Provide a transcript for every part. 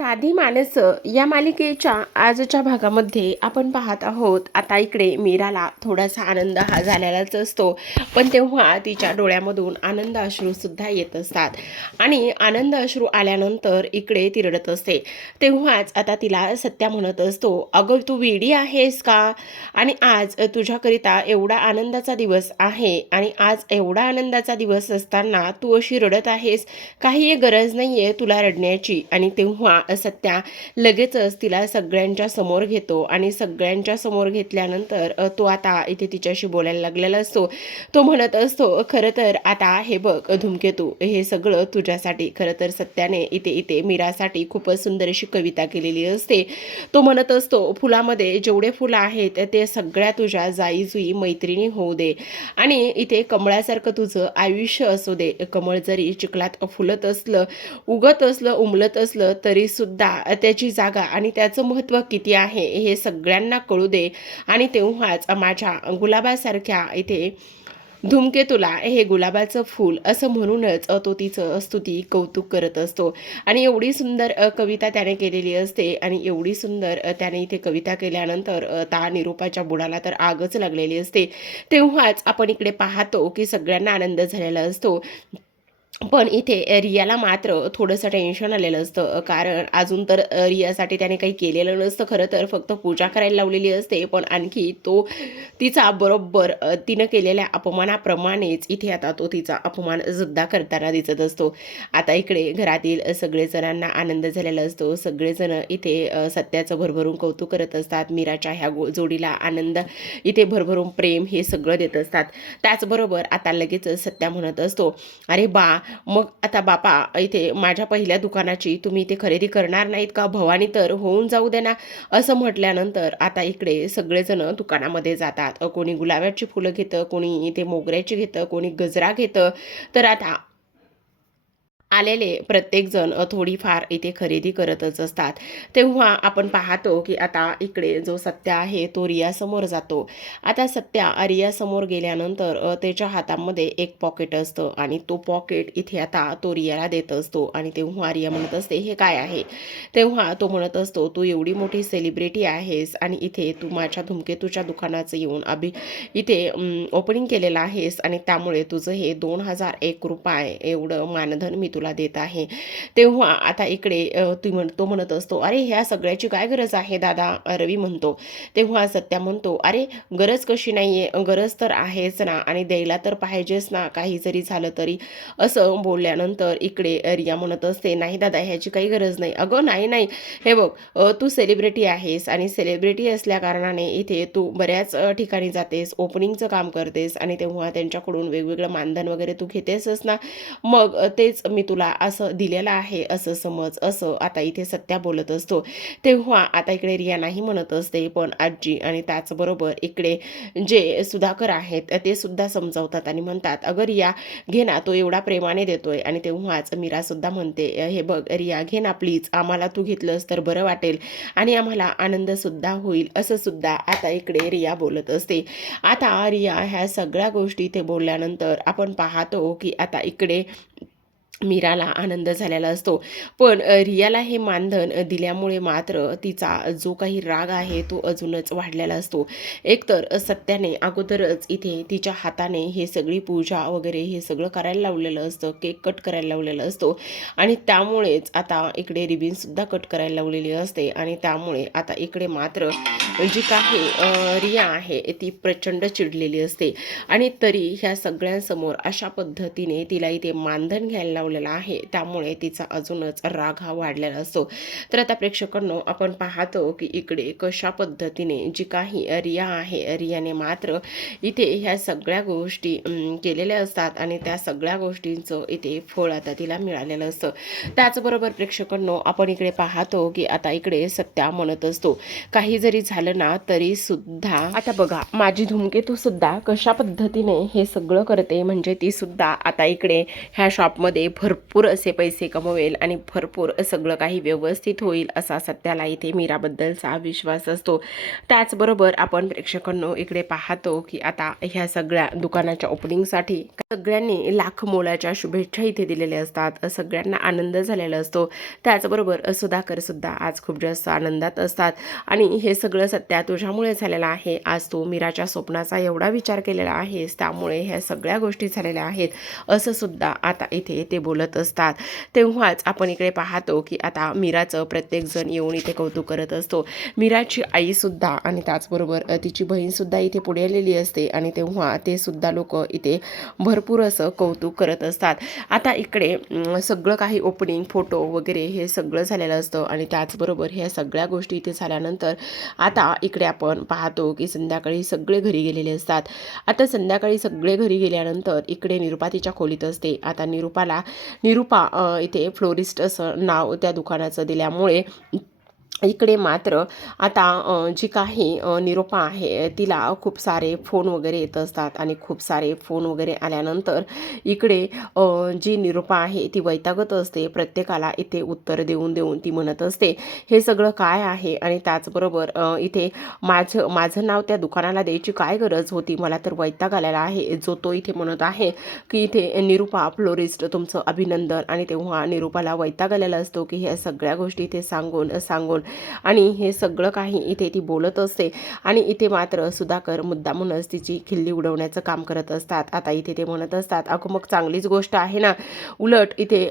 साधी माणसं या मालिकेच्या आजच्या भागामध्ये आपण पाहत आहोत. आता इकडे मीराला थोडासा आनंद हा झालेलाच असतो. पण तेव्हा तिच्या डोळ्यामधून आनंद अश्रूसुद्धा येत असतात. आणि आनंद अश्रू आल्यानंतर इकडे ती रडत असते. तेव्हाच आता तिला सत्या म्हणत असतो अगं तू वेडी आहेस का? आणि आज तुझ्याकरिता एवढा आनंदाचा दिवस आहे. आणि आज एवढा आनंदाचा दिवस असताना तू अशी रडत आहेस. काही गरज नाही आहे तुला रडण्याची. आणि तेव्हा सत्या लगेचच तिला सगळ्यांच्या समोर घेतो आणि सगळ्यांच्या समोर घेतल्यानंतर तो आता इथे तिच्याशी बोलायला लागलेला असतो. तो म्हणत असतो खरं तर आता हे बघ धुमकेतू हे सगळं तुझ्यासाठी खरं तर सत्याने इथे इथे मीरासाठी खूपच सुंदर अशी कविता केलेली असते. तो म्हणत असतो फुलामध्ये जेवढे फुलं आहेत ते सगळ्या तुझ्या जाई जुई मैत्रिणी होऊ दे. आणि इथे कमळासारखं तुझं आयुष्य असू दे. कमळ जरी चिखलात फुलत असलं उगत असलं उमलत असलं तरी सुद्धा त्याची जागा आणि त्याचं महत्त्व किती आहे हे सगळ्यांना कळू दे. आणि तेव्हाच माझ्या गुलाबासारख्या इथे धूमकेतूला हे गुलाबाचं फूल असं म्हणूनच तो तिचं स्तुती कौतुक करत असतो. आणि एवढी सुंदर कविता त्याने केलेली असते. आणि एवढी सुंदर त्याने इथे कविता केल्यानंतर त्या निरूपाच्या बुडाला तर आगच लागलेली असते. तेव्हाच आपण इकडे पाहतो की सगळ्यांना आनंद झालेला असतो. पण इथे रियाला मात्र थोडंसं टेन्शन आलेलं असतं. कारण अजून तर रियासाठी त्याने काही केलेलं नसतं. खरं तर फक्त पूजा करायला लावलेली असते. पण आणखी तो तिचा बरोबर तिनं केलेल्या अपमानाप्रमाणेच इथे आता तो तिचा अपमान सुद्धा करताना दिसत असतो. आता इकडे घरातील सगळेजणांना आनंद झालेला असतो. सगळेजण इथे सत्याचं भरभरून कौतुक करत असतात. मीराच्या ह्या गो जोडीला आनंद इथे भरभरून प्रेम हे सगळं देत असतात. त्याचबरोबर आता लगेच सत्या म्हणत असतो अरे बा मग आता बापा इथे माझ्या पहिल्या दुकानाची तुम्ही इथे खरेदी करणार नाहीत का? भवानी तर होऊन जाऊ दे ना. असं म्हटल्यानंतर आता इकडे सगळेजण दुकानामध्ये जातात. कोणी गुलाबाची फुलं घेतं कोणी इथे मोगऱ्याची घेतं कोणी गजरा घेतं. तर आता आलेले प्रत्येकजण थोडीफार इथे खरेदी करतच असतात. तेव्हा आपण पाहतो की आता इकडे जो सत्या आहे तो रियासमोर जातो. आता सत्या रियासमोर गेल्यानंतर त्याच्या हातामध्ये एक पॉकेट असतं आणि तो पॉकेट इथे आता तो रियाला देत असतो आणि तेव्हा रिया म्हणत असते हे काय आहे? तेव्हा तो म्हणत असतो तू एवढी मोठी सेलिब्रिटी आहेस आणि इथे तू माझ्या धुमकेतूच्या दुकानाचं येऊन अभि इथे ओपनिंग केलेलं आहेस आणि त्यामुळे तुझं हे दोन हजार एक रुपये एवढं मानधन मी तुला देत आहे. तेव्हा आता इकडे तू म्हण तो म्हणत असतो अरे ह्या सगळ्याची काय गरज आहे? दादा रवी म्हणतो. तेव्हा सत्या म्हणतो अरे गरज कशी नाही आहे गरज तर आहेच ना आणि द्यायला तर पाहिजेच ना काही जरी झालं तरी. असं बोलल्यानंतर इकडे रिया म्हणत असते नाही दादा ह्याची काही गरज नाही. अगं नाही नाही. हे बघ तू सेलिब्रिटी आहेस आणि सेलिब्रिटी असल्या कारणाने इथे तू बऱ्याच ठिकाणी जातेस ओपनिंगचं काम करतेस आणि तेव्हा त्यांच्याकडून वेगवेगळं मानधन वगैरे तू घेतेसच ना. मग तेच मी तुला असं दिलेलं आहे असं समज असं आता इथे सत्या बोलत असतो. तेव्हा आता इकडे रिया नाही म्हणत असते पण आजी आणि त्याचबरोबर इकडे जे सुधाकर आहेत ते सुद्धा समजावतात आणि म्हणतात अगं रिया घे ना तो एवढा प्रेमाने देतोय. आणि तेव्हाच मीरा सुद्धा म्हणते हे बघ रिया घे ना प्लीज आम्हाला तू घेतलंस तर बरं वाटेल आणि आम्हाला आनंद सुद्धा होईल. असं सुद्धा आता इकडे रिया बोलत असते. आता रिया ह्या सगळ्या गोष्टी इथे बोलल्यानंतर आपण पाहतो की आता इकडे मीराला आनंद झालेला असतो. पण रियाला हे मानधन दिल्यामुळे मात्र तिचा जो काही राग आहे तो अजूनच वाढलेला असतो. एकतर सत्याने अगोदरच इथे तिच्या हाताने हे सगळी पूजा वगैरे हे सगळं करायला लावलेलं असतं. केक कट करायला लावलेलं असतो. आणि त्यामुळेच आता इकडे रिबिनसुद्धा कट करायला लावलेली असते. आणि त्यामुळे आता इकडे मात्र जी काही रिया आहे ती प्रचंड चिडलेली असते. आणि तरी ह्या सगळ्यांसमोर अशा पद्धतीने तिला इथे मानधन घ्यायला लावलेलं आहे. त्यामुळे तिचा अजूनच राग हा वाढलेला असतो. तर आता प्रेक्षकांनो आपण पाहतो की इकडे कशा पद्धतीने जी काही रिया आहे रियाने मात्र इथे ह्या सगळ्या गोष्टी केलेल्या असतात आणि त्या सगळ्या गोष्टींचं इथे फळ आता तिला मिळालेलं असतं. त्याचबरोबर प्रेक्षकांनो आपण इकडे पाहतो की आता इकडे सत्या म्हणत असतो. काही जरी झालं ना तरी सुद्धा आता बघा माझी धूमकेतू सुद्धा कशा पद्धतीने हे सगळं करते म्हणजे ती सुद्धा आता इकडे ह्या शॉपमध्ये भरपूर असे पैसे कमवेल आणि भरपूर सगळं काही व्यवस्थित होईल असा सत्याला इथे मीराबद्दलचा विश्वास असतो. त्याचबरोबर आपण प्रेक्षकांनो इकडे पाहतो की आता ह्या सगळ्या दुकानाच्या ओपनिंगसाठी सगळ्यांनी लाख मोलाच्या शुभेच्छा इथे दिलेल्या असतात. सगळ्यांना आनंद झालेला असतो. त्याचबरोबर सुधाकर सुद्धा आज खूप जास्त आनंदात असतात. आणि हे सगळं सत्या तुझ्यामुळे झालेलं आहे. आज तू मीराच्या स्वप्नाचा एवढा विचार केलेला आहेस. त्यामुळे ह्या सगळ्या गोष्टी झालेल्या आहेत. असं सुद्धा आता इथे ते बोलत असतात. तेव्हाच आपण इकडे पाहतो की आता मीराचं प्रत्येकजण येऊन इथे कौतुक करत असतो. मीराची आईसुद्धा आणि त्याचबरोबर तिची बहीणसुद्धा इथे पुढे आलेली असते आणि तेव्हा ते सुद्धा लोक इथे भरपूर असं कौतुक करत असतात. आता इकडे सगळं काही ओपनिंग फोटो वगैरे हे सगळं झालेलं असतं आणि त्याचबरोबर ह्या सगळ्या गोष्टी इथे झाल्यानंतर आता इकडे आपण पाहतो की संध्याकाळी सगळे घरी गेलेले असतात. आता संध्याकाळी सगळे घरी गेल्यानंतर इकडे निरुपा तिच्या खोलीत असते. आता निरुपाला निरुपा इथे फ्लोरिस्ट असं नाव त्या दुकानाचं दिल्यामुळे इकडे मात्र आता जी काही निरोपा आहे तिला खूप सारे फोन वगैरे येत असतात आणि खूप सारे फोन वगैरे आल्यानंतर इकडे जी निरोपा आहे ती वैतागत असते. प्रत्येकाला इथे उत्तर देऊन देऊन ती म्हणत असते हे सगळं काय आहे? आणि त्याचबरोबर इथे माझं माझं नाव त्या दुकानाला द्यायची काय गरज होती? मला तर वैताग आलेला आहे. जो तो इथे म्हणत आहे की इथे निरुपा फ्लोरिस्ट तुमचं अभिनंदन. आणि तेव्हा निरुपाला वैताग आलेला असतो की ह्या सगळ्या गोष्टी इथे सांगून सांगून आणि हे सगळं काही इथे ती बोलत असते. आणि इथे मात्र सुधाकर मुद्दामूनच तिची खिल्ली उडवण्याचं काम करत असतात. आता इथे ते म्हणत असतात अगं मग चांगलीच गोष्ट आहे ना. उलट इथे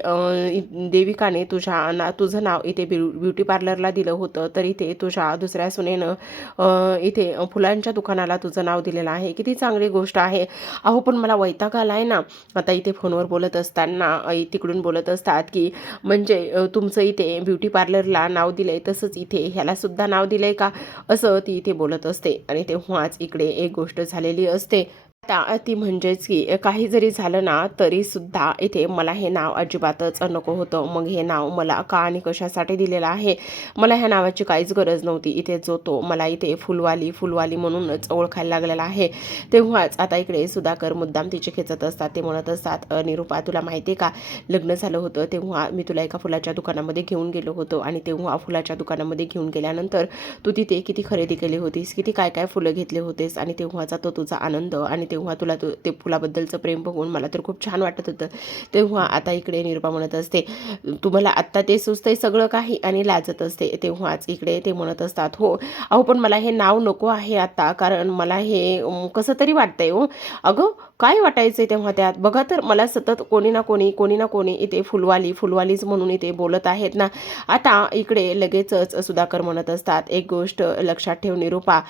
देविकाने तुझ्या ना तुझं नाव इथे ब्यु ब्युटी पार्लरला दिलं होतं. तर इथे तुझ्या दुसऱ्या सुनेनं इथे फुलांच्या दुकानाला तुझं नाव दिलेलं आहे. किती चांगली गोष्ट आहे. अहो पण मला वैताग आला आहे ना. आता इथे फोनवर बोलत असताना तिकडून बोलत असतात की म्हणजे तुमचं इथे ब्युटी पार्लरला नाव दिलं आहे तसं असंच इथे ह्याला सुद्धा नाव दिलंय का? असं ती इथे बोलत असते. आणि तेव्हाच इकडे एक गोष्ट झालेली असते. आता ती म्हणजेच की काही जरी झालं ना तरी सुद्धा इथे मला हे नाव अजिबातच नको होतं. मग हे नाव मला का आणि कशासाठी दिलेलं आहे? मला ह्या नावाची काहीच गरज नव्हती. इथे जो तो मला इथे फुलवाली फुलवाली म्हणूनच ओळखायला लागलेला आहे. तेव्हाच आता इकडे सुधाकर मुद्दाम तिचे खेचत असतात. ते म्हणत असतात निरूपा निरुपा तुला माहिती आहे का? लग्न झालं होतं तेव्हा मी तुला एका फुलाच्या दुकानामध्ये घेऊन गेलो होतो. आणि तेव्हा फुलाच्या दुकानामध्ये घेऊन गेल्यानंतर तू तिथे किती खरेदी केली होतीस? किती काय काय फुलं घेतले होतेस? आणि तेव्हाचा तो तुझा आनंद आणि तेव्हा तुला तू ते फुलाबद्दलचं प्रेम बघून मला तर खूप छान वाटत होतं. तेव्हा आता इकडे निरुपा म्हणत असते तुम्हाला आत्ता ते सुचतंय सगळं काही आणि लाजत असते. तेव्हाच इकडे ते म्हणत असतात हो अहो पण मला हे नाव नको आहे आत्ता कारण मला हे कसं तरी वाटतंय हो. अगं काय वाटायचंय तेव्हा त्यात? बघा तर मला सतत कोणी ना कोणी कोणी ना कोणी इथे फुलवाली फुलवालीच म्हणून इथे बोलत आहेत ना. आता इकडे लगेचच सुधाकर म्हणत असतात एक गोष्ट लक्षात ठेव निरूपा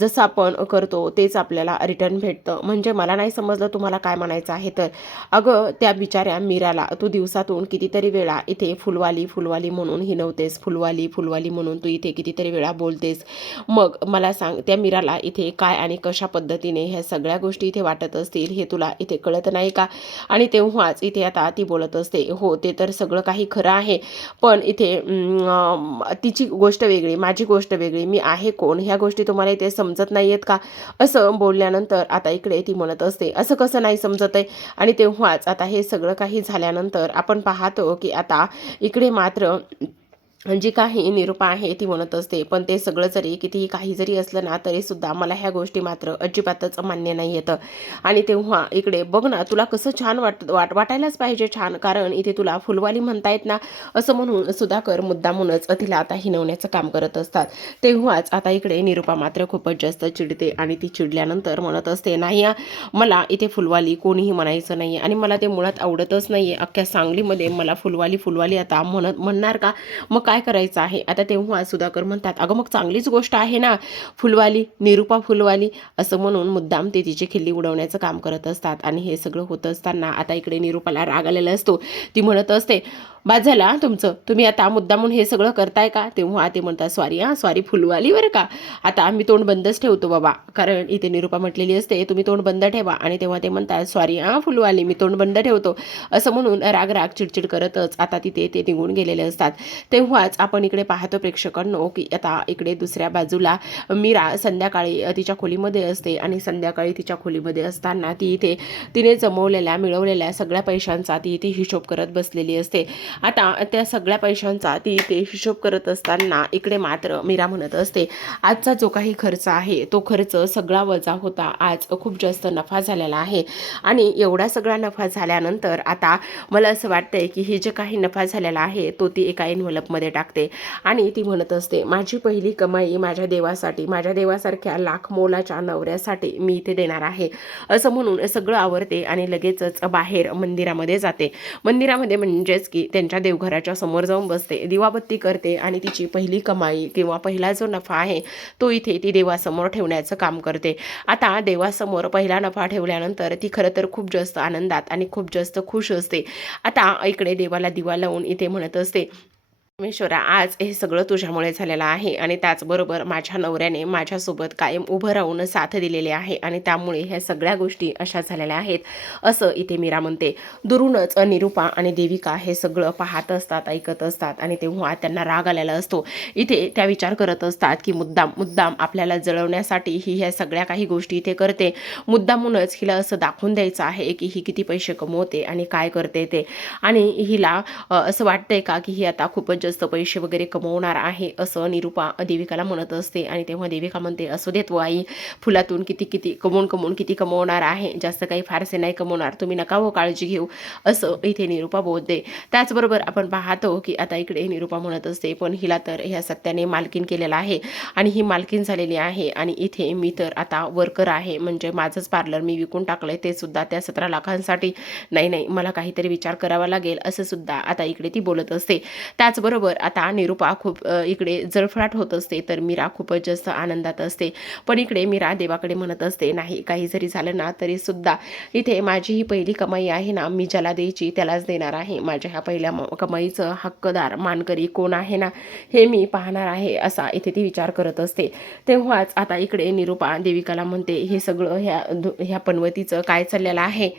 जसं आपण करतो तेच आपल्याला रिटर्न भेटतं. म्हणजे मला नाही समजलं तुम्हाला काय म्हणायचं आहे तर. अगं त्या बिचाऱ्या मीराला तू दिवसातून कितीतरी वेळा इथे फुलवाली फुलवाली म्हणून हिनवतेस फुलवाली फुलवाली म्हणून तू इथे कितीतरी वेळा बोलतेस. मग मला सांग त्या मीराला इथे काय आणि कशा पद्धतीने ह्या सगळ्या गोष्टी इथे वाटत असतील हे तुला इथे कळत नाही का? आणि तेव्हाच इथे आता ती बोलत असते हो ते तर सगळं काही खरं आहे. पण इथे तिची गोष्ट वेगळी माझी गोष्ट वेगळी मी आहे कोण? ह्या गोष्टी तुम्हाला इथे समजत नाही आहेत का? असं बोलल्यानंतर आता इकडे ती म्हणत असते असं कसं नाही समजत आहे? आणि तेव्हाच आता हे सगळं काही झाल्यानंतर आपण पाहतो की आता इकडे मात्र जी काही निरूपा आहे ती म्हणत असते पण ते सगळं जरी कितीही काही जरी असलं ना तरी सुद्धा मला ह्या गोष्टी मात्र अजिबातच मान्य नाही येतं. आणि तेव्हा इकडे बघ ना तुला कसं छान वाट वाट वाटायलाच पाहिजे छान कारण इथे तुला फुलवाली म्हणतायत ना असं म्हणून सुधाकर मुद्दामूनच तिला आता हिनवण्याचं काम करत असतात. तेव्हाच आता इकडे निरूपा मात्र खूपच जास्त चिडते आणि ती चिडल्यानंतर म्हणत असते नाही मला इथे फुलवाली कोणीही म्हणायचं नाही आणि मला ते मुळात आवडतच नाही आहे अख्ख्या सांगलीमध्ये मला फुलवाली फुलवाली आता म्हणत म्हणणार का? मग काय करायचं आहे? आता तेव्हा सुधाकर म्हणतात अगं मग चांगलीच गोष्ट आहे ना फुलवाली निरूपा फुलवाली असं म्हणून मुद्दाम ते तिची खिल्ली उडवण्याचं काम करत असतात. आणि हे सगळं होत असताना आता इकडे निरूपाला राग आलेला असतो. ती म्हणत असते बाद झाला तुमचं. तुम्ही आता मुद्दामून हे सगळं करताय का? तेव्हा ते म्हणतात सॉरी हां सॉरी फुलवाली बरं का. आता आम्ही तोंड बंदच ठेवतो बाबा. कारण इथे निरूपा म्हटलेली असते तुम्ही तोंड बंद ठेवा. आणि तेव्हा ते म्हणतात सॉरी हां फुलवाली मी तोंड बंद ठेवतो. असं म्हणून राग राग चिडचिड करतच आता तिथे ते निघून गेलेले असतात. तेव्हाच आपण इकडे पाहतो प्रेक्षकांनो की आता इकडे दुसऱ्या बाजूला मीरा संध्याकाळी तिच्या खोलीमध्ये असते. आणि संध्याकाळी तिच्या खोलीमध्ये असताना ती इथे तिने जमवलेल्या मिळवलेल्या सगळ्या पैशांचा ती इथे हिशोब करत बसलेली असते. आता त्या सगळ्या पैशांचा ती ते हिशोब करत असताना इकडे मात्र मीरा म्हणत असते आजचा जो काही खर्च आहे तो खर्च सगळा वजा होता. आज खूप जास्त नफा झालेला आहे. आणि एवढा सगळा नफा झाल्यानंतर आता मला असं वाटतंय की हे जे काही नफा झालेला आहे तो ती एका इन्व्हलपमध्ये टाकते. आणि ती म्हणत असते माझी पहिली कमाई माझ्या देवासाठी माझ्या देवासारख्या लाख मोलाच्या नवऱ्यासाठी मी इथे देणार आहे. असं म्हणून सगळं आवरते आणि लगेचच बाहेर मंदिरामध्ये जाते. मंदिरामध्ये म्हणजेच की त्यांच्या देवघराच्या समोर जाऊन बसते. दिवाबत्ती करते आणि तिची पहिली कमाई किंवा पहिला जो नफा आहे तो इथे ती देवासमोर ठेवण्याचं काम करते. आता देवासमोर पहिला नफा ठेवल्यानंतर ती खरं तर खूप जास्त आनंदात आणि खूप जास्त खुश असते. आता इकडे देवाला दिवा लावून इथे म्हणत असते परमेश्वरा आज हे सगळं तुझ्यामुळे झालेलं आहे आणि त्याचबरोबर माझ्या नवऱ्याने माझ्यासोबत कायम उभं राहून साथ दिलेली आहे आणि त्यामुळे ह्या सगळ्या गोष्टी अशा झालेल्या आहेत असं इथे मीरा म्हणते. दुरूनच निरूपा आणि देविका हे सगळं पाहत असतात ऐकत असतात आणि तेव्हा त्यांना राग आलेला असतो. इथे त्या विचार करत असतात की मुद्दाम मुद्दाम आपल्याला जळवण्यासाठी ही ह्या सगळ्या काही गोष्टी इथे करते. मुद्दामूनच हिला असं दाखवून द्यायचं आहे की ही किती पैसे कमवते आणि काय करते ते. आणि हिला असं वाटतंय का की ही आता खूपच जास्त पैसे वगैरे कमवणार आहे असं निरूपा देविकाला म्हणत असते. आणि तेव्हा देविका म्हणते असू देत व आई फुलातून किती किती कमवून कमवून किती कमवणार आहे जास्त काही फारसे नाही कमवणार तुम्ही नका हो काळजी घेऊ असं इथे निरूपा बोलते. त्याचबरोबर आपण पाहतो की आता इकडे निरूपा म्हणत असते पण हिला तर ह्या सत्याने मालकीन केलेला आहे आणि ही मालकीन झालेली आहे आणि इथे मी तर आता वर्कर आहे म्हणजे माझंच पार्लर मी विकून टाकलंय ते सुद्धा त्या सतरा लाखांसाठी. नाही नाही मला काहीतरी विचार करावा लागेल असं सुद्धा आता इकडे ती बोलत असते. त्याचबरोबर आता निरूपा खूप इकडे जळफळाट होत असते तर मीरा खूपच जास्त आनंदात असते. पण इकडे मीरा देवाकडे म्हणत असते नाही काही जरी झालं ना तरी सुद्धा इथे माझी ही पहिली कमाई आहे ना मी ज्याला द्यायची त्यालाच देणार आहे. माझ्या ह्या पहिल्या म- कमाईचं हक्कदार मानकरी कोण आहे ना हे मी पाहणार आहे असा इथे ती विचार करत असते. तेव्हाच आता इकडे निरूपा देविकाला म्हणते हे सगळं ह्या धु- ह्या पनवतीचं काय चाललेलं आहे?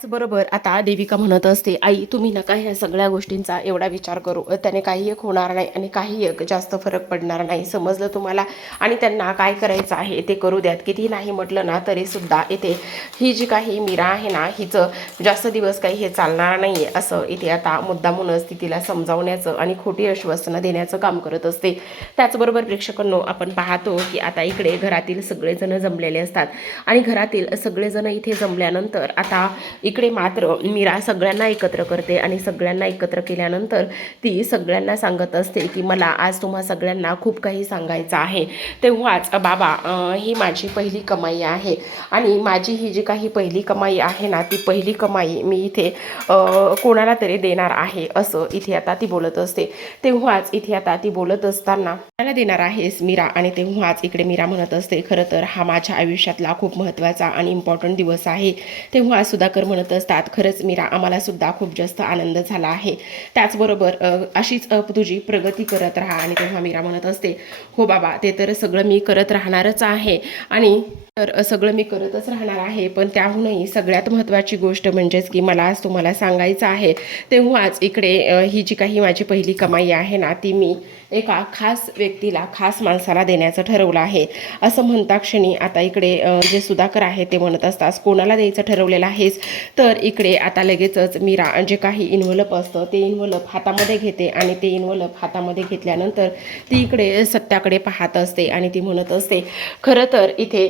बरोबर. आता देविका म्हणत असते आई तुम्ही नका ह्या सगळ्या गोष्टींचा एवढा विचार करू. त्याने काही एक होणार नाही आणि काही एक जास्त फरक पडणार नाही. समजलं तुम्हाला? आणि त्यांना काय करायचं आहे ते करू द्यात. किती नाही म्हटलं ना तरी सुद्धा इथे ही जी काही मीरा आहे ना हिचं जास्त दिवस काही हे चालणार नाही असं इथे आता मुद्दामूनच ती तिला समजावण्याचं आणि खोटी आश्वासनं देण्याचं काम करत असते. त्याचबरोबर प्रेक्षकांनो आपण पाहतो की आता इकडे घरातील सगळेजण जमलेले असतात. आणि घरातील सगळेजण इथे जमल्यानंतर आता इकडे मात्र मीरा सगळ्यांना एकत्र करते आणि सगळ्यांना एकत्र केल्यानंतर ती सगळ्यांना सांगत असते की मला आज तुम्हा सगळ्यांना खूप काही सांगायचं आहे. तेव्हाच बाबा ही माझी पहिली कमाई आहे आणि माझी ही जी काही पहिली कमाई आहे ना ती पहिली कमाई मी इथे कोणाला तरी देणार आहे असं इथे आता ती बोलत असते. तेव्हाच इथे आता ती बोलत असताना कोणाला देणार आहेस मीरा आणि तेव्हाच इकडे मीरा म्हणत असते खरं तर हा माझ्या आयुष्यातला खूप महत्त्वाचा आणि इम्पॉर्टंट दिवस आहे. तेव्हा सुधाकर म्हणत असतात. खरंच मीरा आम्हाला सुद्धा खूप जास्त आनंद झाला आहे. त्याचबरोबर अशीच अप तुझी प्रगती करत राहा. आणि तेव्हा मीरा म्हणत असते हो बाबा ते तर सगळं मी करत राहणारच आहे. आणि तर सगळं मी करतच राहणार आहे. पण त्याहूनही सगळ्यात महत्त्वाची गोष्ट म्हणजेच की मला आज तुम्हाला सांगायचं आहे तेव्हाच इकडे ही जी काही माझी पहिली कमाई आहे ना ती मी एका खास व्यक्तीला खास माणसाला देण्याचं ठरवलं आहे. असं म्हणता क्षणी आता इकडे जे सुधाकर आहे ते म्हणत असतात कोणाला द्यायचं ठरवलेलं आहेस? तर इकडे आता लगेचच मीरा जे काही इन्व्हलप असतं ते इन्व्हलप हातामध्ये घेते आणि ते इन्व्हलप हातामध्ये घेतल्यानंतर ती इकडे सत्याकडे पाहत असते आणि ती म्हणत असते खरं तर इथे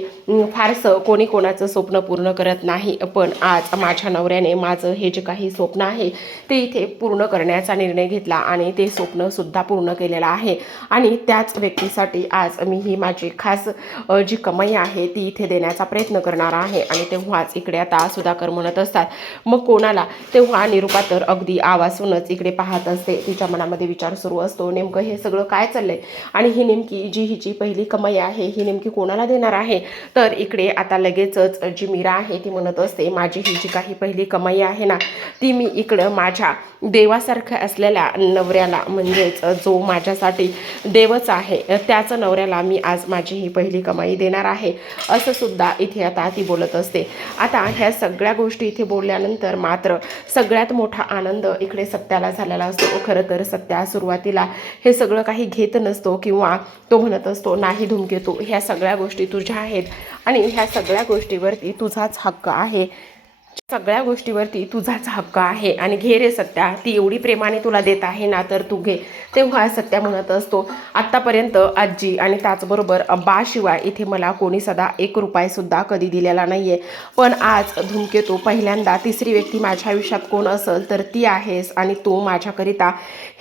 फारसं कोणी कोणाचं स्वप्न पूर्ण करत नाही पण आज माझ्या नवऱ्याने माझं हे जे काही स्वप्न आहे ते इथे पूर्ण करण्याचा निर्णय घेतला आणि ते स्वप्नसुद्धा पूर्ण केलेलं आहे. आणि त्याच व्यक्तीसाठी आज मी ही माझी खास जी कमाई आहे ती इथे देण्याचा प्रयत्न करणार आहे. आणि तेव्हाच इकडे आता सुधाकर म्हणत असतात. मग कोणाला? तेव्हा निरूपा तर अगदी आवासूनच इकडे पाहत असते. तिच्या मनामध्ये विचार सुरू असतो. नेमकं हे सगळं काय चाललंय? आणि ही नेमकी जी हिची पहिली कमाई आहे ही नेमकी कोणाला देणार आहे? तर इकडे आता लगेचच जी मीरा आहे. ती म्हणत असते माझी ही जी काही पहिली कमाई आहे ना ती मी इकडं माझ्या देवासारखं असलेल्या नवऱ्याला म्हणजेच जो माझ्या माझ्यासाठी देवच आहे. त्याच नवऱ्याला मी आज माझी ही पहिली कमाई देणार आहे. असं सुद्धा इथे आता ती बोलत असते. आता ह्या सगळ्या गोष्टी इथे बोलल्यानंतर मात्र सगळ्यात मोठा आनंद इकडे सत्याला झालेला असतो. खरं तर सत्या सुरुवातीला हे सगळं काही घेत नसतो किंवा तो म्हणत असतो नाही धूमकेतू ह्या सगळ्या गोष्टी तुझ्या आहेत. आणि ह्या सगळ्या गोष्टीवरती तुझाच हक्क आहे. सगळ्या गोष्टीवरती तुझाच हक्क आहे. आणि घे रे सत्या ती एवढी प्रेमाने तुला देत आहे ना तर तू घे. तेव्हा सत्या म्हणत असतो आत्तापर्यंत आजी आणि त्याचबरोबर बाशिवाय इथे मला कोणी सदा एक रुपयासुद्धा कधी दिलेला नाही आहे पण आज धूमकेतू पहिल्यांदा तिसरी व्यक्ती माझ्या आयुष्यात कोण असेल तर ती आहेस आणि तू माझ्याकरिता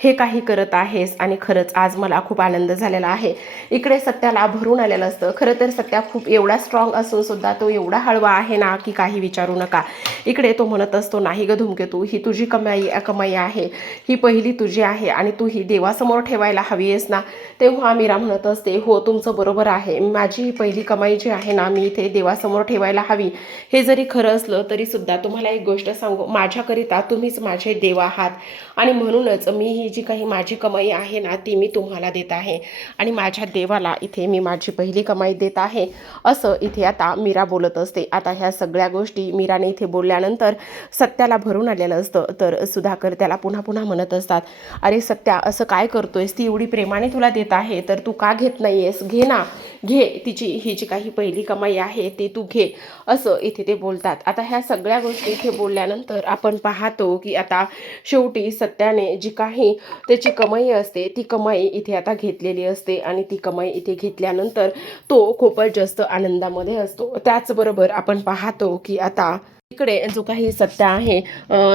हे काही करत आहेस आणि खरंच आज मला खूप आनंद झालेला आहे. इकडे सत्याला भरून आलेलं असतं. खरं तर सत्या खूप एवढा स्ट्रॉंग असून सुद्धा तो एवढा हळवा आहे ना की काही विचारू नका. इकडे तो म्हणत असतो नाही ग धूमकेतू ही तुझी कमाई कमाई आहे. ही पहिली तुझी आहे आणि तू ही देवासमोर ठेवायला हवी आहेस ना? तेव्हा मीरा म्हणत असते हो तुमचं बरोबर आहे. माझी ही पहिली कमाई जी आहे ना मी इथे देवासमोर ठेवायला हवी. हे जरी खरं असलं तरी सुद्धा तुम्हाला एक गोष्ट सांगू. माझ्याकरिता तुम्हीच माझे देव आहात. आणि म्हणूनच मी ही जी काही माझी कमाई आहे ना ती मी तुम्हाला देत आहे. आणि माझ्या देवाला इथे मी माझी पहिली कमाई देत आहे. असं इथे आता मीरा बोलत असते. आता ह्या सगळ्या गोष्टी मीराने इथे बोल बोलल्यानंतर सत्याला भरून आलेलं असतं. तर सुधाकर त्याला पुन्हा पुन्हा म्हणत असतात अरे सत्या असं काय करतोयस? ती एवढी प्रेमाने तुला देत आहे तर तू का घेत नाही आहेस घे ना घे. तिची ही जी काही पहिली कमाई आहे ते तू घे. असं इथे ते बोलतात. आता ह्या सगळ्या गोष्टी इथे बोलल्यानंतर आपण पाहतो की आता शेवटी सत्याने जी काही त्याची कमाई असते ती कमाई इथे आता घेतलेली असते आणि ती कमाई इथे घेतल्यानंतर तो खूपच जास्त आनंदामध्ये असतो. त्याचबरोबर आपण पाहतो की आता इकडे जो काही सत्या आहे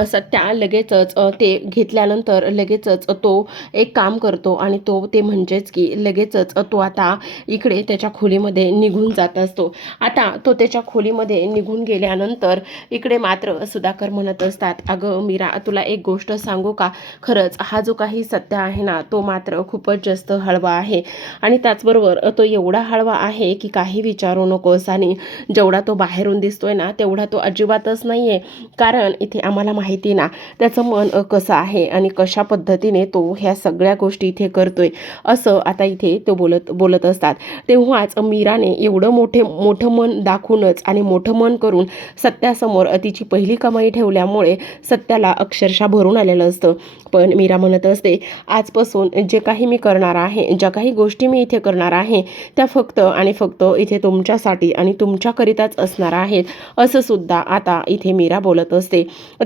सत्या लगेचच ते घेतल्यानंतर लगेचच तो एक काम करतो आणि तो ते म्हणजेच की लगेचच तो आता इकडे त्याच्या खोलीमध्ये निघून जात असतो. आता तो त्याच्या खोलीमध्ये निघून गेल्यानंतर इकडे मात्र सुधाकर म्हणत असतात अगं मीरा तुला एक गोष्ट सांगू का? खरंच हा जो काही सत्य आहे ना तो मात्र खूपच जास्त हळवा आहे. आणि त्याचबरोबर तो एवढा हळवा आहे की काही विचारू नकोस आणि जेवढा तो बाहेरून दिसतोय ना तेवढा तो अजिबातच नाही आहे कारण इथे आम्हाला माहिती ना त्याचं मन कसं आहे आणि कशा पद्धतीने तो ह्या सगळ्या गोष्टी इथे करतोय असं आता इथे तो बोलत बोलत असतात. तेव्हाच मीराने एवढं मोठे मोठं मन दाखवूनच आणि मोठं मन करून सत्यासमोर तिची पहिली कमाई ठेवल्यामुळे सत्याला अक्षरशः भरून आलेलं असतं. पण मीरा म्हणत असते आजपासून जे काही मी करणार आहे ज्या काही गोष्टी मी इथे करणार आहे त्या फक्त आणि फक्त इथे तुमच्यासाठी आणि तुमच्याकरिताच असणार आहेत. असं सुद्धा आता इथे मीरा बोलत असते.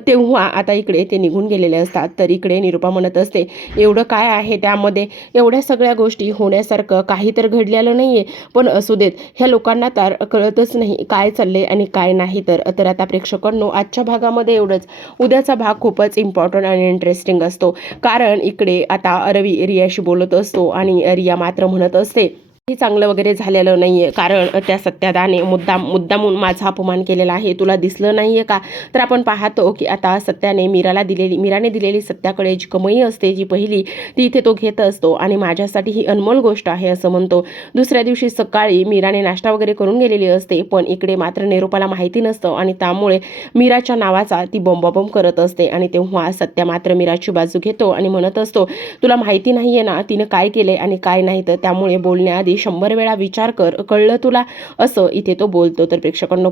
तेव्हा आता इकडे ते निघून गेलेले असतात. तर इकडे निरुपा म्हणत असते एवढं काय आहे त्यामध्ये? एवढ्या सगळ्या गोष्टी होण्यासारखं काही तर घडलेलं नाही आहे पण असू देत ह्या लोकांना तर कळतच नाही काय चालले आणि काय नाही तर. तर आता प्रेक्षकांनो आजच्या भागामध्ये एवढंच. उद्याचा भाग खूपच इम्पॉर्टंट आणि इंटरेस्टिंग असतो. कारण इकडे आता रवी रियाशी बोलत असतो आणि रिया मात्र म्हणत असते काही चांगलं वगैरे झालेलं नाही आहे कारण त्या सत्यादाने मुद्दाम मुद्दामून माझा अपमान केलेला आहे. तुला दिसलं नाही आहे का? तर आपण पाहतो की आता सत्याने मीराला दिलेली मीराने दिलेली सत्याकडे जी कमाई असते जी पहिली ती इथे तो घेत असतो आणि माझ्यासाठी ही अनमोल गोष्ट आहे असं म्हणतो. दुसऱ्या दिवशी सकाळी मीराने नाश्ता वगैरे करून गेलेली असते पण इकडे मात्र निरूपाला माहिती नसतं आणि त्यामुळे मीराच्या नावाचा ती बोंबाबोंब करत असते आणि तेव्हा सत्या मात्र मीराची बाजू घेतो आणि म्हणत असतो तुला माहिती नाही आहे ना तिनं काय केलंय आणि काय नाही तर त्यामुळे बोलण्याआधी शंभर वेळा विचार कर कळलं तुला? असं इथे तो बोलतो. तर प्रेक्षकांनो